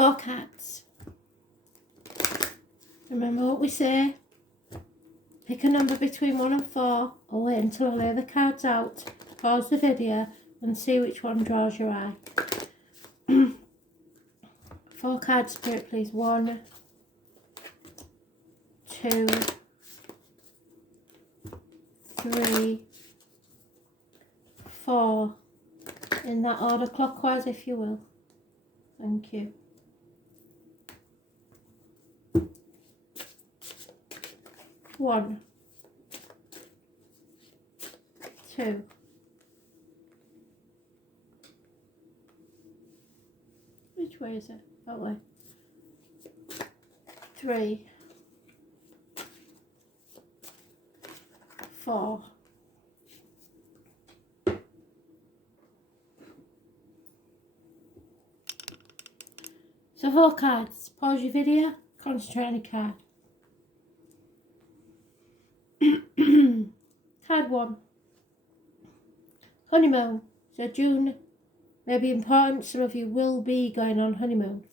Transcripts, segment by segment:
Four cards. Remember what we say. Pick a number between 1 and 4, or wait until I lay the cards out, pause the video and see which one draws your eye. 4 cards, Spirit, please. 1, 2, 3, 4. In that order, clockwise if you will. Thank you. One, 2, 'which way is it? That way. 3, 4. So 4 cards. Pause your video, concentrate on a card. Card 1. Honeymoon. So June may be important. Some of you will be going on honeymoon.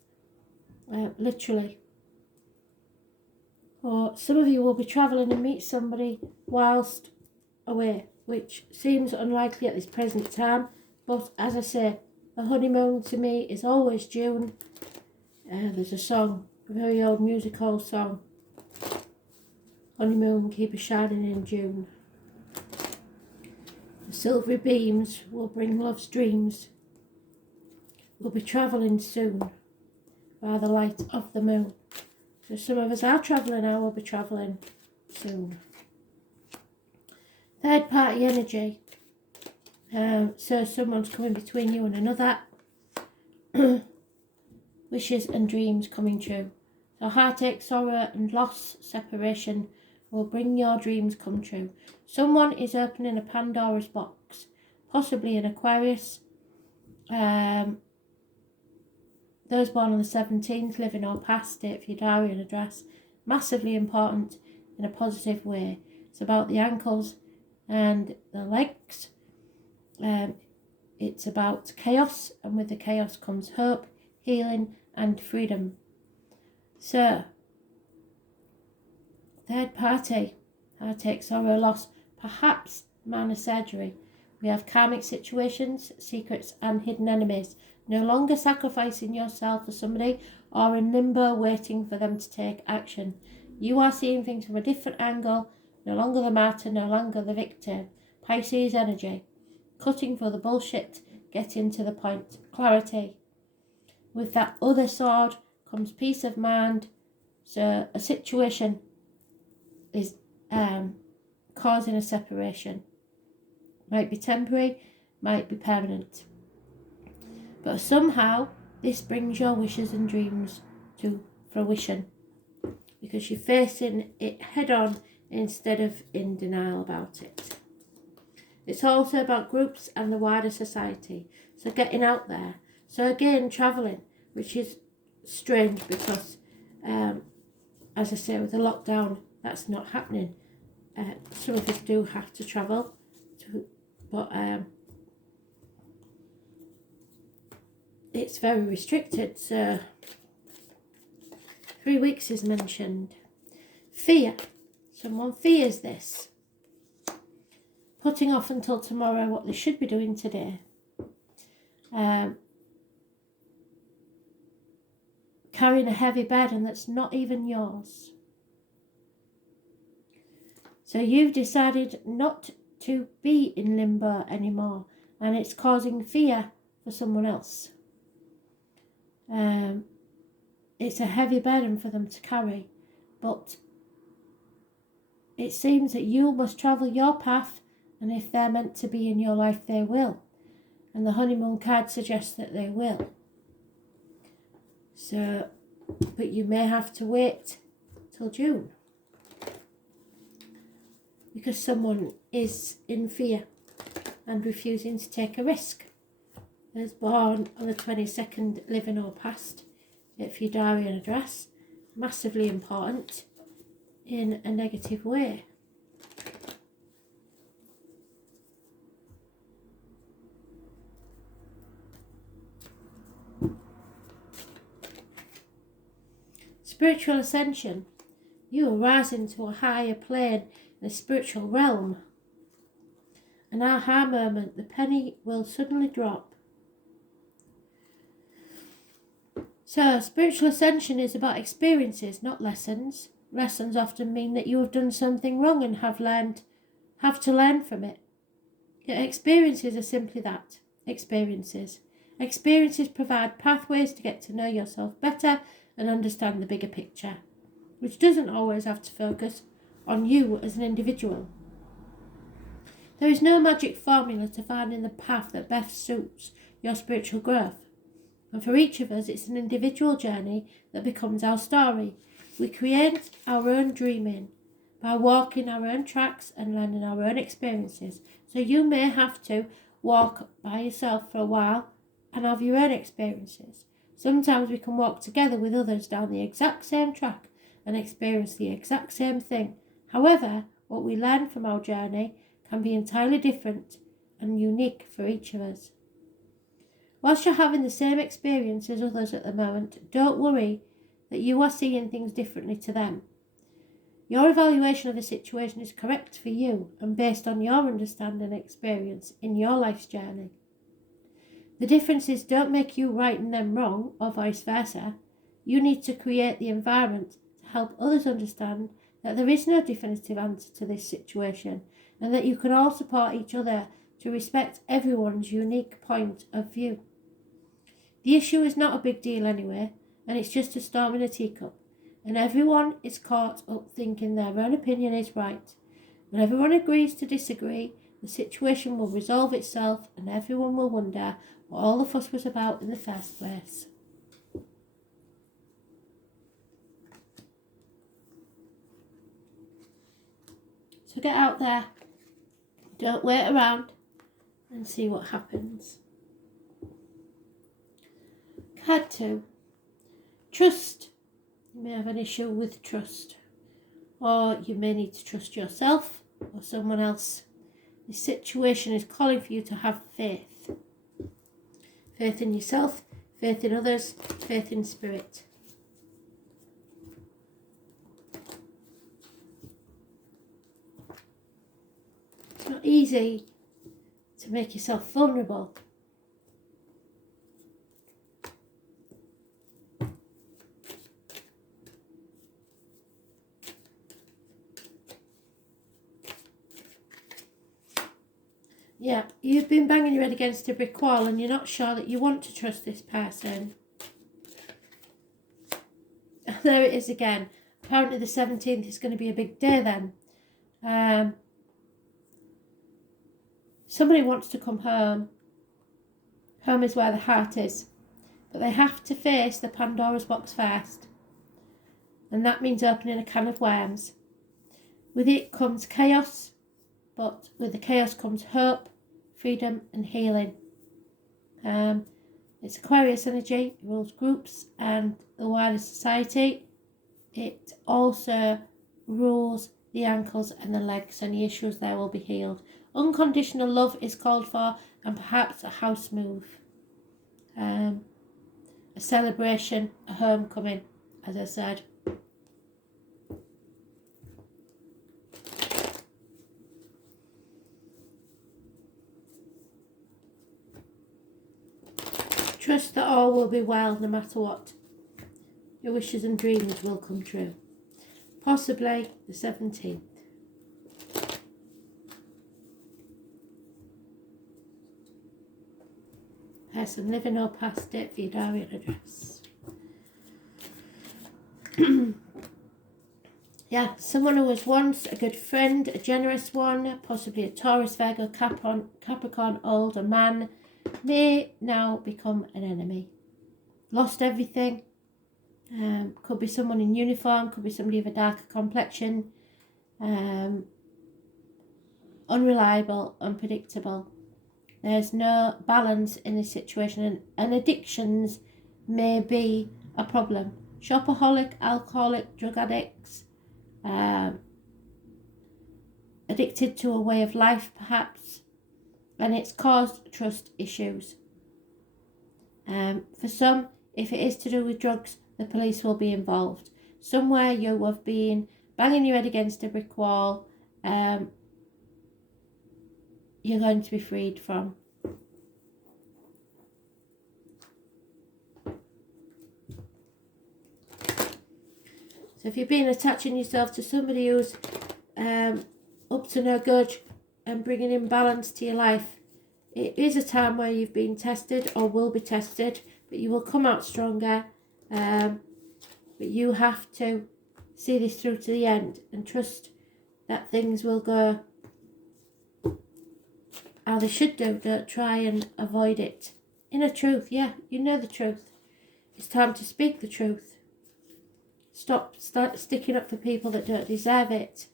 Literally. Or some of you will be travelling and meet somebody whilst away, which seems unlikely at this present time. But as I say, a honeymoon to me is always June. There's a song, a very old music hall song. Honeymoon, keep a shining in June. The silvery beams will bring love's dreams. We'll be travelling soon by the light of the moon. So some of us are travelling now, we'll be travelling soon. Third party energy. So someone's coming between you and another. Wishes and dreams coming true. So heartache, sorrow and loss, separation will bring your dreams come true. Someone is opening a Pandora's box, possibly an Aquarius. Those born on the 17th, living or past, date for your diary and address. Massively important in a positive way. It's about the ankles and the legs. It's about chaos, and with the chaos comes hope, healing and freedom. So, third party, heartache, sorrow, loss, perhaps minor surgery. We have karmic situations, secrets and hidden enemies. No longer sacrificing yourself for somebody or in limbo waiting for them to take action. You are seeing things from a different angle, no longer the martyr, no longer the victim. Pisces energy, cutting for the bullshit, getting to the point, clarity. With that other sword comes peace of mind. So a situation is causing a separation. Might be temporary, might be permanent. But somehow this brings your wishes and dreams to fruition because you're facing it head on instead of in denial about it. It's also about groups and the wider society. So getting out there. So again, travelling, which is strange because, as I say, with the lockdown, that's not happening. Some of us do have to travel, but it's very restricted. So 3 weeks is mentioned. Fear. Someone fears this. Putting off until tomorrow what they should be doing today. Carrying a heavy burden that's not even yours. So you've decided not to be in limbo anymore, and it's causing fear for someone else. It's a heavy burden for them to carry, but it seems that you must travel your path, and if they're meant to be in your life, they will. And the honeymoon card suggests that they will. So, but you may have to wait till June because someone is in fear and refusing to take a risk. Is born on the 22nd, living or past, if your diary and address, massively important in a negative way. Spiritual ascension. You are rising to a higher plane in the spiritual realm. An aha moment, the penny will suddenly drop. So, spiritual ascension is about experiences, not lessons. Lessons often mean that you have done something wrong and have to learn from it. Yet experiences are simply that, experiences. Experiences provide pathways to get to know yourself better and understand the bigger picture, which doesn't always have to focus on you as an individual. There is no magic formula to finding the path that best suits your spiritual growth. And for each of us, it's an individual journey that becomes our story. We create our own dreaming by walking our own tracks and learning our own experiences. So you may have to walk by yourself for a while and have your own experiences. Sometimes we can walk together with others down the exact same track and experience the exact same thing. However, what we learn from our journey can be entirely different and unique for each of us. Whilst you're having the same experience as others at the moment, don't worry that you are seeing things differently to them. Your evaluation of the situation is correct for you and based on your understanding and experience in your life's journey. The differences don't make you right and them wrong, or vice versa. You need to create the environment to help others understand that there is no definitive answer to this situation and that you can all support each other to respect everyone's unique point of view. The issue is not a big deal anyway, and it's just a storm in a teacup, and everyone is caught up thinking their own opinion is right. When everyone agrees to disagree, the situation will resolve itself and everyone will wonder what all the fuss was about in the first place. So get out there, don't wait around and see what happens. Card 2. Trust. You may have an issue with trust, or you may need to trust yourself or someone else. This situation is calling for you to have faith. Faith in yourself, faith in others, faith in spirit. It's not easy to make yourself vulnerable. Yeah, you've been banging your head against a brick wall and you're not sure that you want to trust this person. There it is again. Apparently the 17th is going to be a big day then. Somebody wants to come home. Home is where the heart is. But they have to face the Pandora's box first. And that means opening a can of worms. With it comes chaos, but with the chaos comes hope, freedom and healing. It's Aquarius energy, it rules groups and the wider society. It also rules the ankles and the legs, and the issues there will be healed. Unconditional love is called for, and perhaps a house move. A celebration, a homecoming, as I said. Trust that all will be well no matter what. Your wishes and dreams will come true. Possibly the 17th. Person living or past date for your diary and address. Yeah, someone who was once a good friend, a generous one, possibly a Taurus, Virgo, Capricorn, older man, may now become an enemy. Lost everything. Could be someone in uniform, could be somebody of a darker complexion. Unreliable, unpredictable. There's no balance in this situation, and addictions may be a problem. Shopaholic, alcoholic, drug addicts, addicted to a way of life perhaps, and it's caused trust issues. For some, if it is to do with drugs, the police will be involved. somewhere you have been banging your head against a brick wall, you're going to be freed from. So if you've been attaching yourself to somebody who's up to no good and bringing imbalance to your life, it is a time where you've been tested or will be tested, but you will come out stronger. But you have to see this through to the end and trust that things will go how they should do. Don't try and avoid it. Inner truth, yeah, you know the truth. It's time to speak the truth. Start sticking up for people that don't deserve it.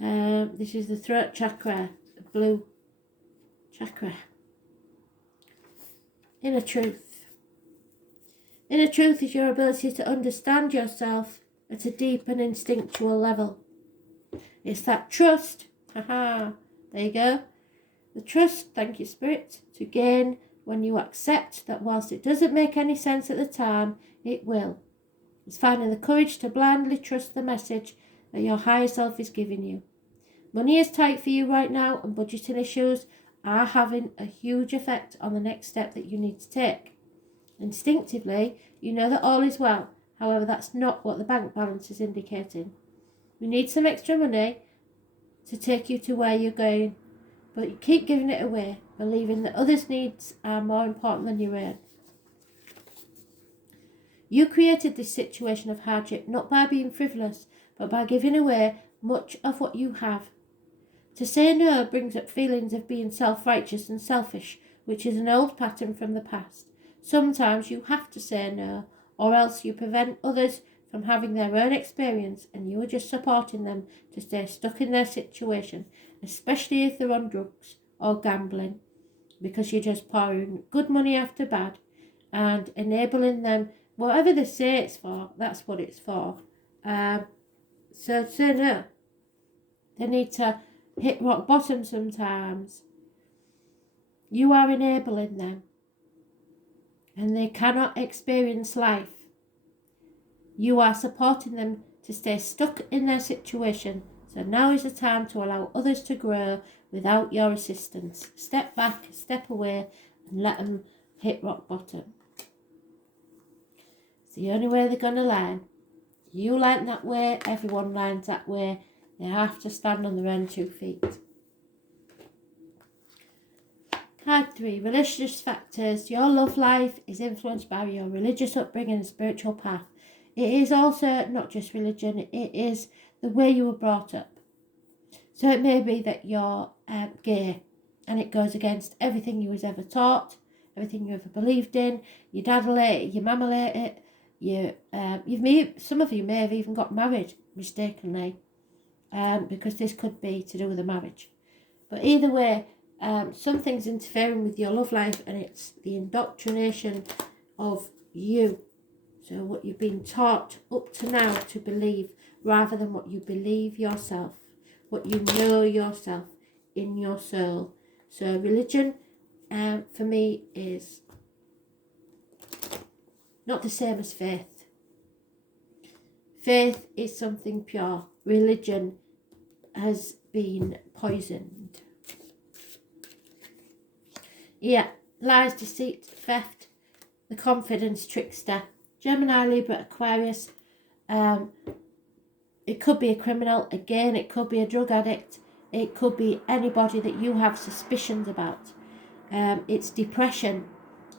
This is the throat chakra, the blue chakra. Inner truth. Inner truth is your ability to understand yourself at a deep and instinctual level. It's that trust. Haha, there you go. The trust, thank you Spirit, to gain when you accept that whilst it doesn't make any sense at the time, it will. It's finding the courage to blindly trust the message that your higher self is giving you. Money is tight for you right now, and budgeting issues are having a huge effect on the next step that you need to take. Instinctively, you know that all is well. However, that's not what the bank balance is indicating. You need some extra money to take you to where you're going, but you keep giving it away, believing that others' needs are more important than your own. You created this situation of hardship not by being frivolous, but by giving away much of what you have. To say no brings up feelings of being self-righteous and selfish, which is an old pattern from the past. Sometimes you have to say no, or else you prevent others from having their own experience, and you are just supporting them to stay stuck in their situation, especially if they're on drugs or gambling, because you're just pouring good money after bad and enabling them. Whatever they say it's for, that's what it's for. So say no. They need to hit rock bottom sometimes. You are enabling them, and they cannot experience life. You are supporting them to stay stuck in their situation. So now is the time to allow others to grow without your assistance. Step back, step away, and let them hit rock bottom. It's the only way they're going to learn. You learn that way, everyone learns that way. They have to stand on their own 2 feet. Card 3, religious factors. Your love life is influenced by your religious upbringing and spiritual path. It is also not just religion, it is the way you were brought up. So it may be that you're gay, and it goes against everything you was ever taught, everything you ever believed in. Your dad let it, your mama let it. Some of you may have even got married mistakenly, because this could be to do with a marriage. But either way, something's interfering with your love life, and it's the indoctrination of you. So what you've been taught up to now to believe, rather than what you believe yourself, what you know yourself in your soul. So religion, for me, is not the same as faith. Faith is something pure. Religion has been poisoned. Yeah, lies, deceit, theft, the confidence trickster. Gemini, Libra, Aquarius. It could be a criminal. Again, it could be a drug addict. It could be anybody that you have suspicions about. It's depression.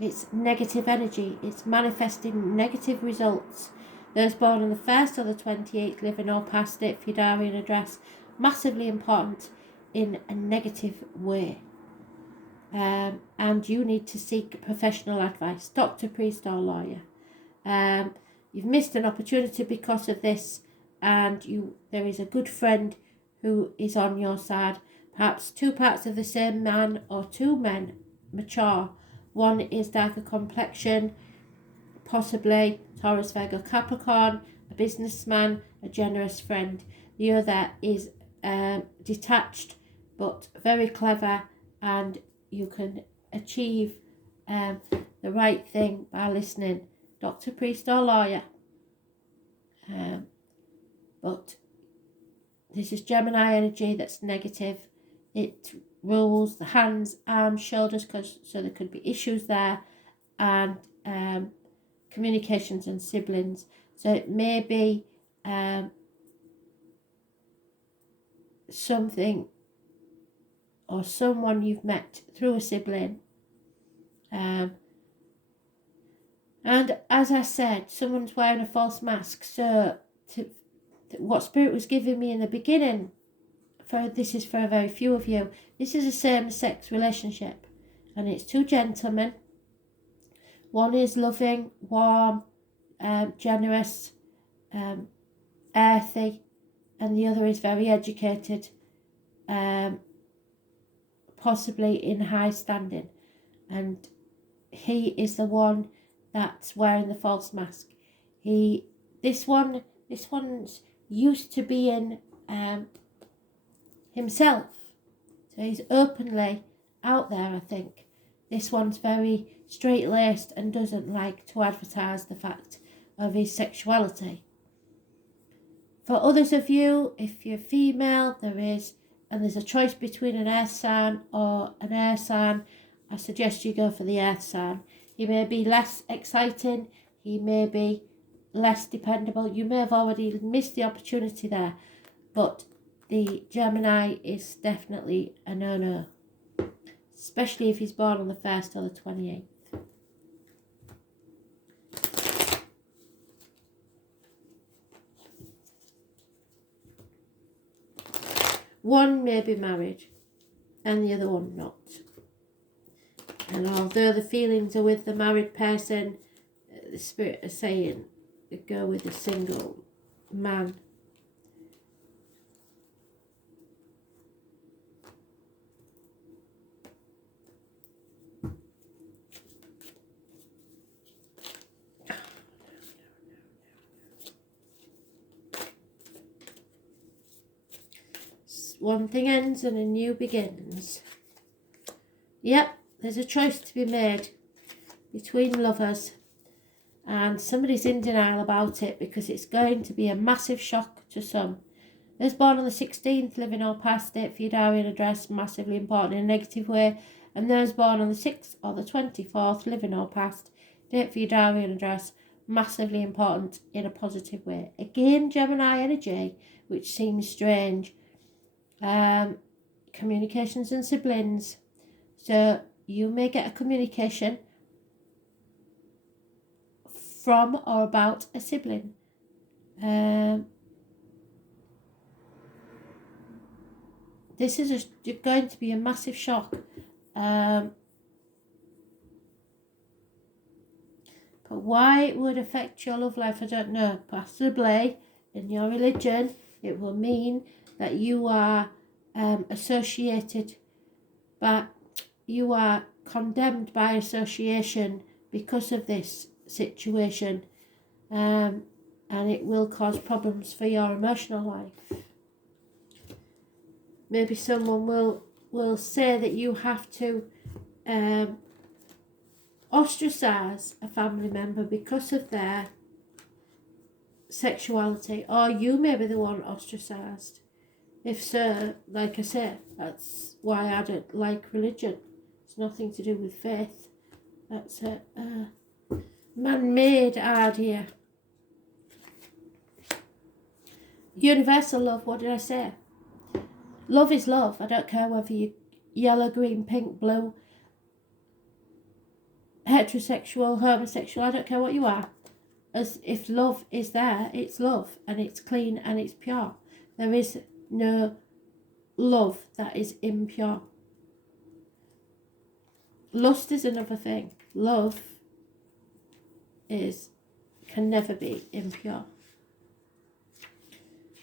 It's negative energy. It's manifesting negative results. Those born on the 1st or the 28th, living or past it, Fidarian address, massively important in a negative way. And you need to seek professional advice, doctor, priest or lawyer. You've missed an opportunity because of this, and there is a good friend who is on your side. Perhaps 2 parts of the same man, or 2 men, mature. One is darker complexion, possibly Taurus, Virgo, Capricorn, a businessman, a generous friend. The other is detached but very clever, and you can achieve the right thing by listening. Doctor, priest or lawyer. But this is Gemini energy that's negative. It rules the hands, arms, shoulders, so there could be issues there, and communications and siblings. So it may be something or someone you've met through a sibling. And as I said, someone's wearing a false mask. So what Spirit was giving me in the beginning, this is for a very few of you, this is a same-sex relationship. And it's two gentlemen. One is loving, warm, generous, earthy, and the other is very educated, possibly in high standing. And he is the one that's wearing the false mask. This one's used to being himself. So he's openly out there, I think. This one's very straight-laced and doesn't like to advertise the fact of his sexuality. For others of you, if you're female, there's a choice between an earth sign or an air sign, I suggest you go for the earth sign. He may be less exciting, he may be less dependable, you may have already missed the opportunity there, but the Gemini is definitely a no-no, especially if he's born on the 1st or the 28th. One may be married and the other one not. And although the feelings are with the married person, the Spirit is saying go with a single man. One thing ends and a new begins. Yep, there's a choice to be made between lovers, and somebody's in denial about it because it's going to be a massive shock to some. Those born on the 16th, living or past, date for your diary and address, massively important in a negative way, and those born on the 6th or the 24th, living or past, date for your diary and address, massively important in a positive way. Again, Gemini energy, which seems strange. Communications and siblings. So you may get a communication from or about a sibling. This is going to be a massive shock. But why it would affect your love life, I don't know. Possibly in your religion, it will mean that you are associated, but you are condemned by association because of this situation, and it will cause problems for your emotional life. Maybe someone will say that you have to ostracize a family member because of their sexuality, or you may be the one ostracized. If so, like I said, that's why I don't like religion. It's nothing to do with faith. That's a man-made idea. Universal love, what did I say? Love is love. I don't care whether you're yellow, green, pink, blue, heterosexual, homosexual, I don't care what you are. As if love is there, it's love, and it's clean and it's pure. There is no love that is impure. Lust is another thing. Love can never be impure.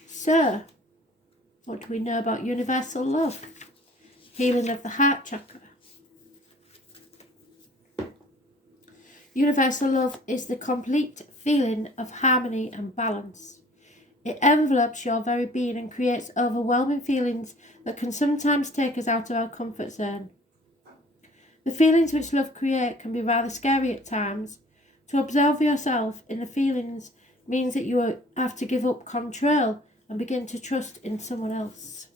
So, what do we know about universal love? Healing of the heart chakra. Universal love is the complete feeling of harmony and balance. It envelopes your very being and creates overwhelming feelings that can sometimes take us out of our comfort zone. The feelings which love creates can be rather scary at times. To observe yourself in the feelings means that you have to give up control and begin to trust in someone else.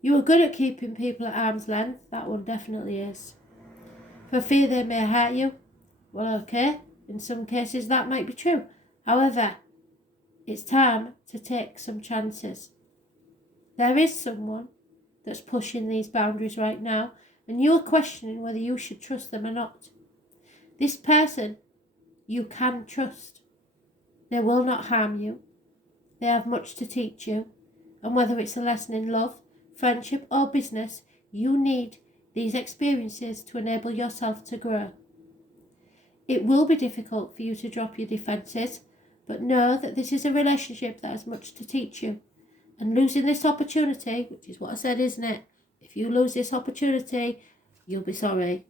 You are good at keeping people at arm's length, that one definitely is. For fear they may hurt you, well, okay, in some cases that might be true. However, it's time to take some chances. There is someone that's pushing these boundaries right now, and you're questioning whether you should trust them or not. This person you can trust. They will not harm you. They have much to teach you, and whether it's a lesson in love, friendship or business, you need these experiences to enable yourself to grow. It will be difficult for you to drop your defences, but know that this is a relationship that has much to teach you. And losing this opportunity, which is what I said, isn't it? If you lose this opportunity, you'll be sorry.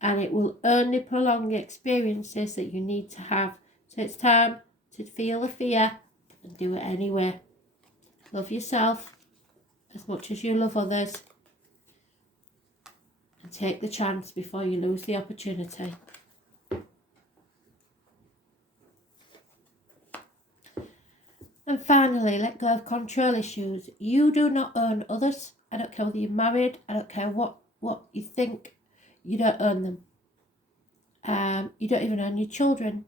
And it will only prolong the experiences that you need to have. So it's time to feel the fear and do it anyway. Love yourself as much as you love others. And take the chance before you lose the opportunity. And finally, let go of control issues. You do not own others. I don't care whether you're married. I don't care what you think. You don't own them. You don't even own your children.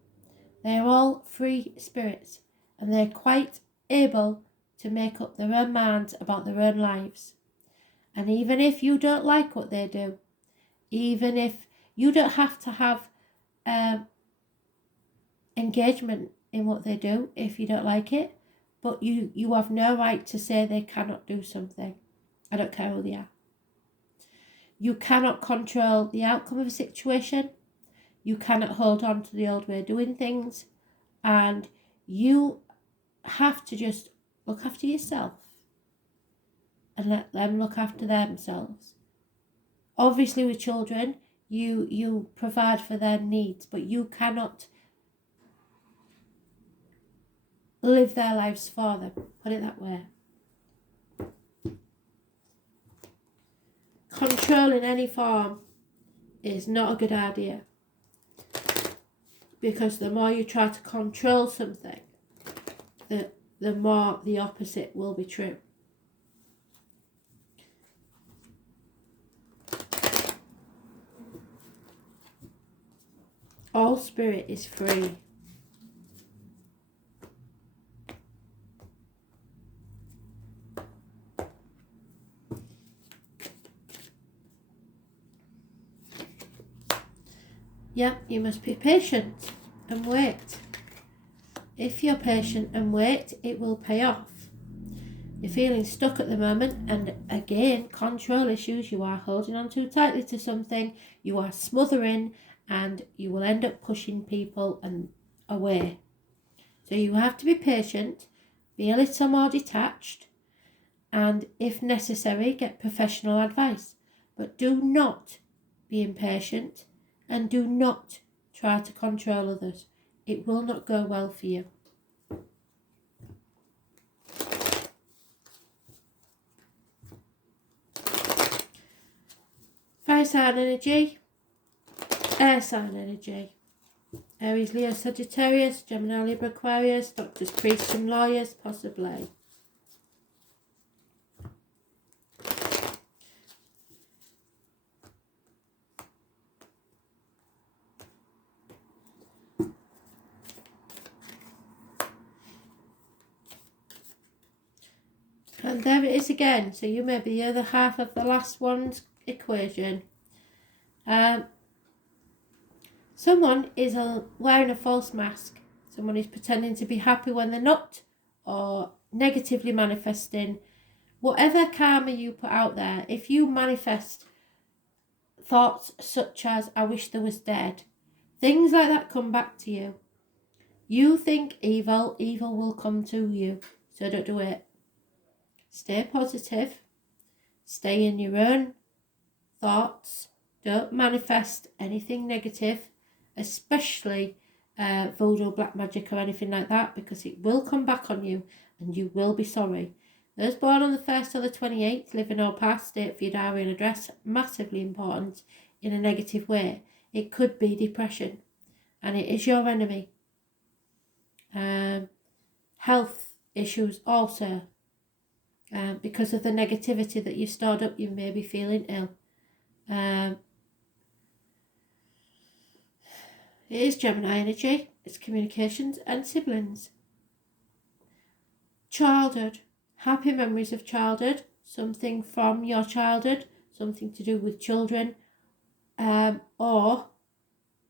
They are all free spirits, and they're quite able to make up their own minds about their own lives. And even if you don't like what they do, even if you don't have to have engagement in what they do if you don't like it, but you have no right to say they cannot do something. I don't care who they are. You cannot control the outcome of a situation. You cannot hold on to the old way of doing things. And you have to just look after yourself and let them look after themselves. Obviously with children, you provide for their needs, but you cannot live their lives for them. Put it that way. Control in any form is not a good idea, because the more you try to control something, the more the opposite will be true. All spirit is free. Yep, you must be patient and wait. If you're patient and wait, it will pay off. You're feeling stuck at the moment, and again, control issues. You are holding on too tightly to something, you are smothering, and you will end up pushing people away. So you have to be patient, be a little more detached, and if necessary, get professional advice. But do not be impatient, and do not try to control others. It will not go well for you. Fire sign energy, air sign energy. Aries, Leo, Sagittarius, Gemini, Libra, Aquarius, doctors, priests and lawyers, possibly. And there it is again. So you may be the other half of the last one's equation. Someone is wearing a false mask. Someone is pretending to be happy when they're not, or negatively manifesting. Whatever karma you put out there, if you manifest thoughts such as, I wish there was dead, things like that come back to you. You think evil, evil will come to you. So don't do it. Stay positive. Stay in your own thoughts. Don't manifest anything negative, especially voodoo, black magic or anything like that, because it will come back on you and you will be sorry. Those born on the 1st or the 28th, living or past, date for your diary and address, massively important in a negative way. It could be depression, and it is your enemy. Health issues also. Because of the negativity that you've stored up, you may be feeling ill. It is Gemini energy. It's communications and siblings. Childhood. Happy memories of childhood. Something from your childhood. Something to do with children. Or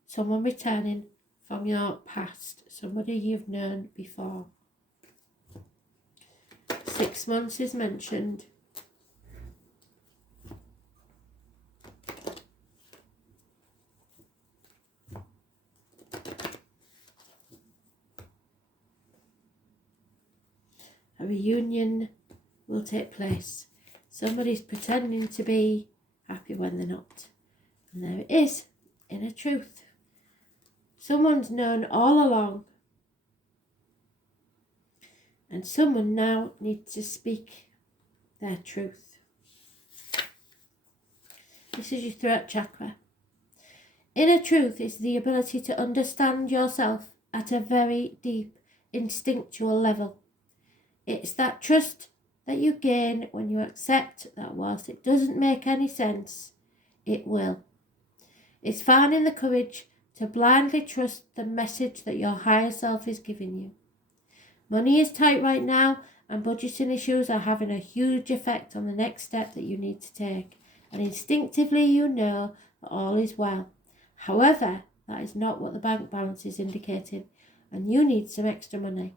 someone returning from your past. Somebody you've known before. 6 months is mentioned. A reunion will take place. Somebody's pretending to be happy when they're not. And there it is, inner truth. Someone's known all along. And someone now needs to speak their truth. This is your throat chakra. Inner truth is the ability to understand yourself at a very deep, instinctual level. It's that trust that you gain when you accept that whilst it doesn't make any sense, it will. It's finding the courage to blindly trust the message that your higher self is giving you. Money is tight right now, and budgeting issues are having a huge effect on the next step that you need to take. And instinctively you know that all is well. However, that is not what the bank balance is indicating, and you need some extra money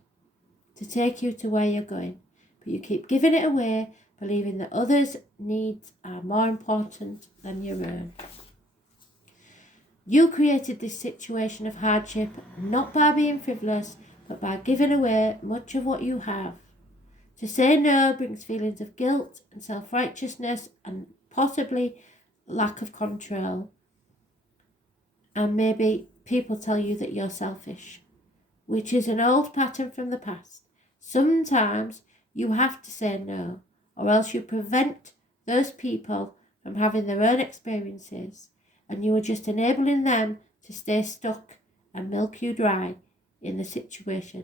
to take you to where you're going. But you keep giving it away, believing that others' needs are more important than your own. You created this situation of hardship not by being frivolous, but by giving away much of what you have. To say no brings feelings of guilt and self-righteousness and possibly lack of control. And maybe people tell you that you're selfish, which is an old pattern from the past. Sometimes you have to say no, or else you prevent those people from having their own experiences, and you are just enabling them to stay stuck and milk you dry in the situation.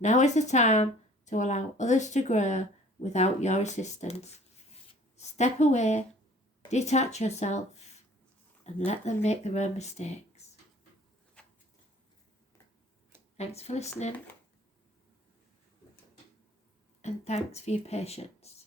Now is the time to allow others to grow without your assistance. Step away, detach yourself, and let them make their own mistakes. Thanks for listening, and thanks for your patience.